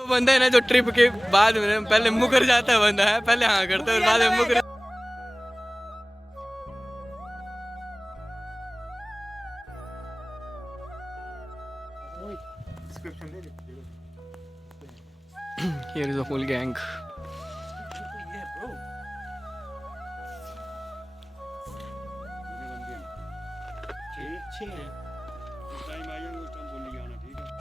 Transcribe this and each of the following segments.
तो बंदा है ना जो ट्रिप के बाद में पहले मुकर जाता है, बंदा है पहले हाँ करता है और बाद में मुकर। Here is a full gang.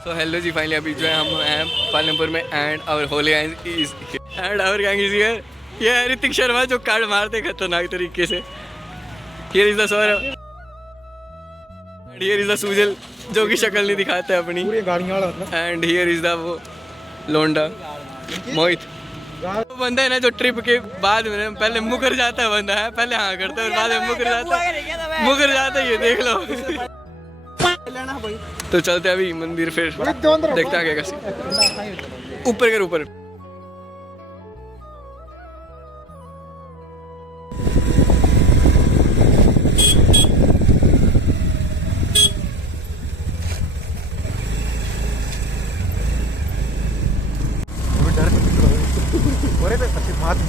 So hello ji, finally अभी जो है हम हैं पालमपुर में and our Holi gang is and our gang is here. ये है ऋतिक शर्मा जो कार्ड मारते खतरनाक तरीके से। Here is the Saurabh and here is the Sujal जो कि शक्ल नहीं दिखाता है अपनी पूरी गाड़ियां वाला। एंड हियर इज द वो लोंडा मोहित। तो बंदा है ना जो ट्रिप के बाद में पहले मुकर जाता है, बंदा है पहले हाँ करता है और बाद में मुकर जाता है। ये देख लो। तो चलते अभी मंदिर, फिर देखते हैं क्या कैसे ऊपर कर ऊपर।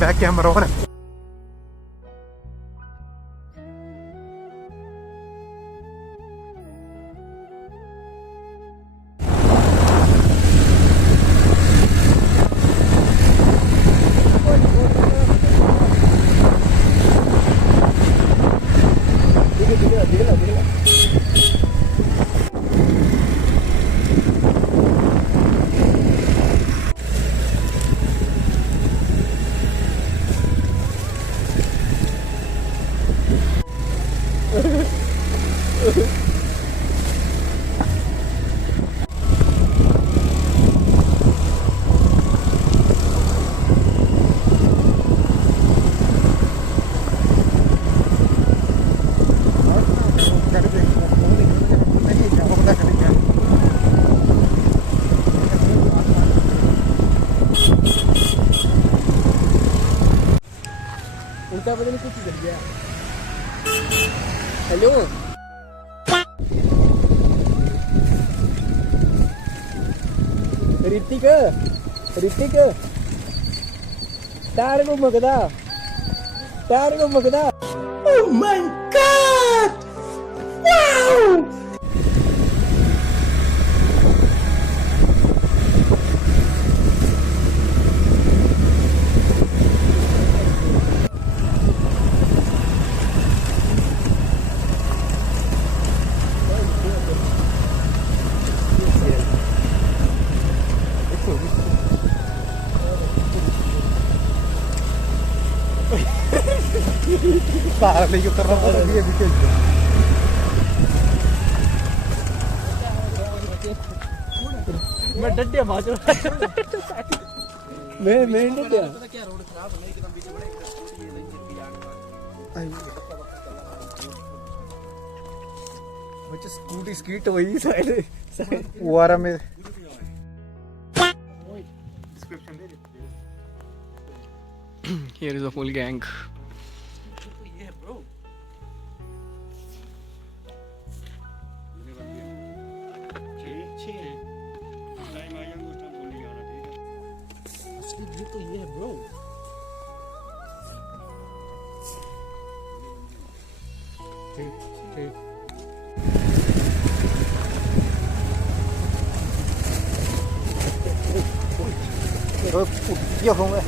बैक कैमरा हो ना। उल्टा पता नहीं कुछ कर गया। हेलो ऋतिक, ऋतिक टायर को मगदा, टायर को Magadha. Oh my God, wow. सारा नहीं उतर रहा था अभी अभी मैं डड्डे भाज रहा। मैं डड्डे क्या रोड खराब है एकदम बीच में मुझे स्कूटी स्कीट वही साइड वारा में description they. Here is a full gang. ये तो ये है ब्रो। ठीक ठीक ये होंगे।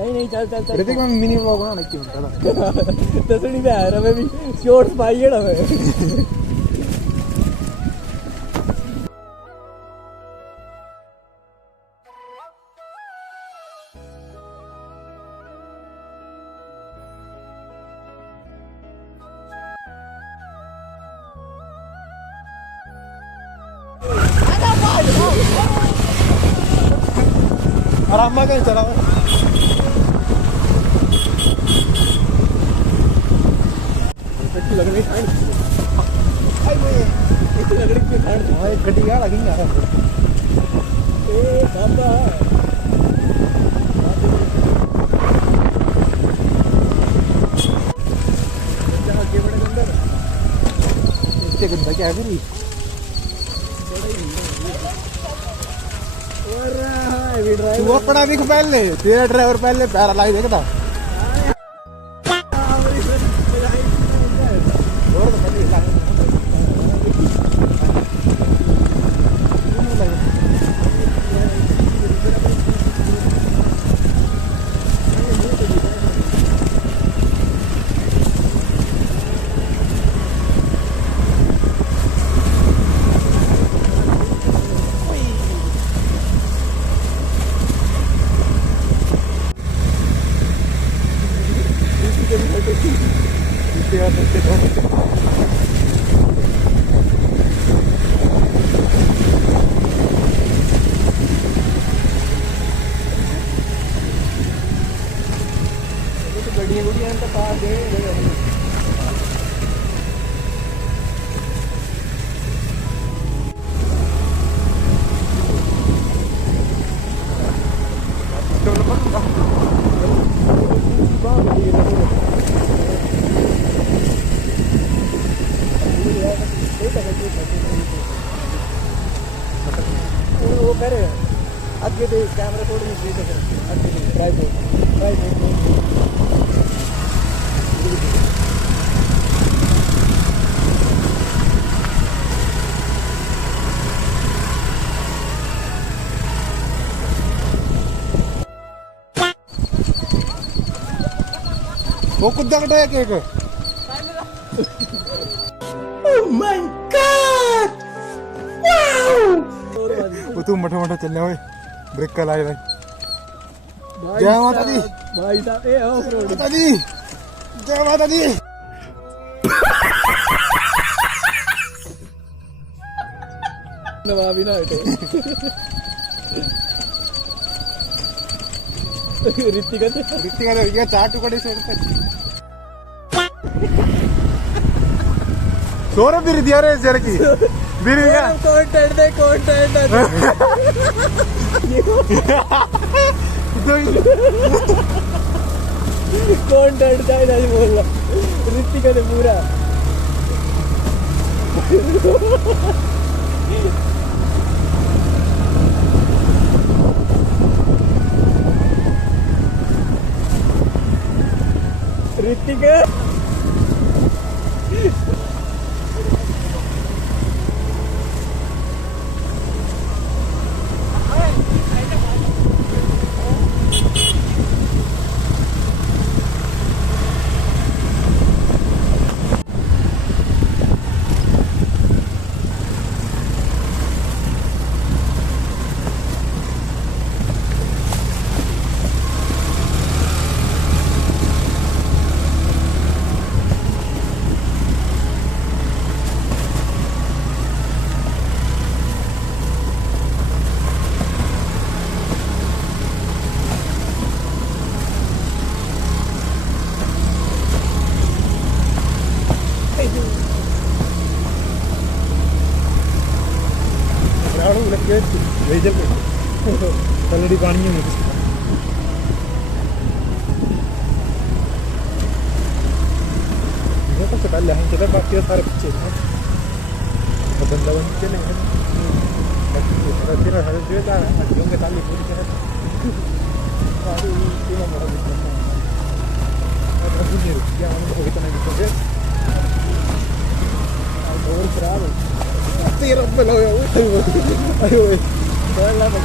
नहीं चल चल चल। ऋतिक में मिनी व्लॉग बनाना क्यों था? तसड़ी पे आ रहा मैं भी शॉर्ट्स पाइए ना मैं। आराम से चला लग रही है गड्डी लगेंगे ए बाबा क्या फिर तू अपना दिख पहले, तेरा ड्राइवर पहले पैरालाइज देखता वो करे आगे दे कैमरा फोड़ में दे आगे दे ट्राइपॉड वो कुछ कटा है केक ओह माय गॉड वो तू मठा मठा चलने ओए ब्रेक का लाए भाई जय माता दी भाई साहब ए ऑफ रोड माता दी जय माता दी नवाबी ना हटे रितिका ये चार टुकड़े से सौरभ भी दिया रे जर की बीरी का कंटेंट दे कंटेंट कंटेंट चाहिए नहीं बोल रहा रितिका ने पूरा रितिका ऑलरेडी पानी है सबसे पहले हम चले बाकी सारे पीछे बंदा बन के नहीं फिर हर जो हड्डियों के ताली पूरी तरह सारी टीम हमारा नहीं रुकिया हम को इतना नहीं कर और खराब है तेरा बलो अरे बोलना मत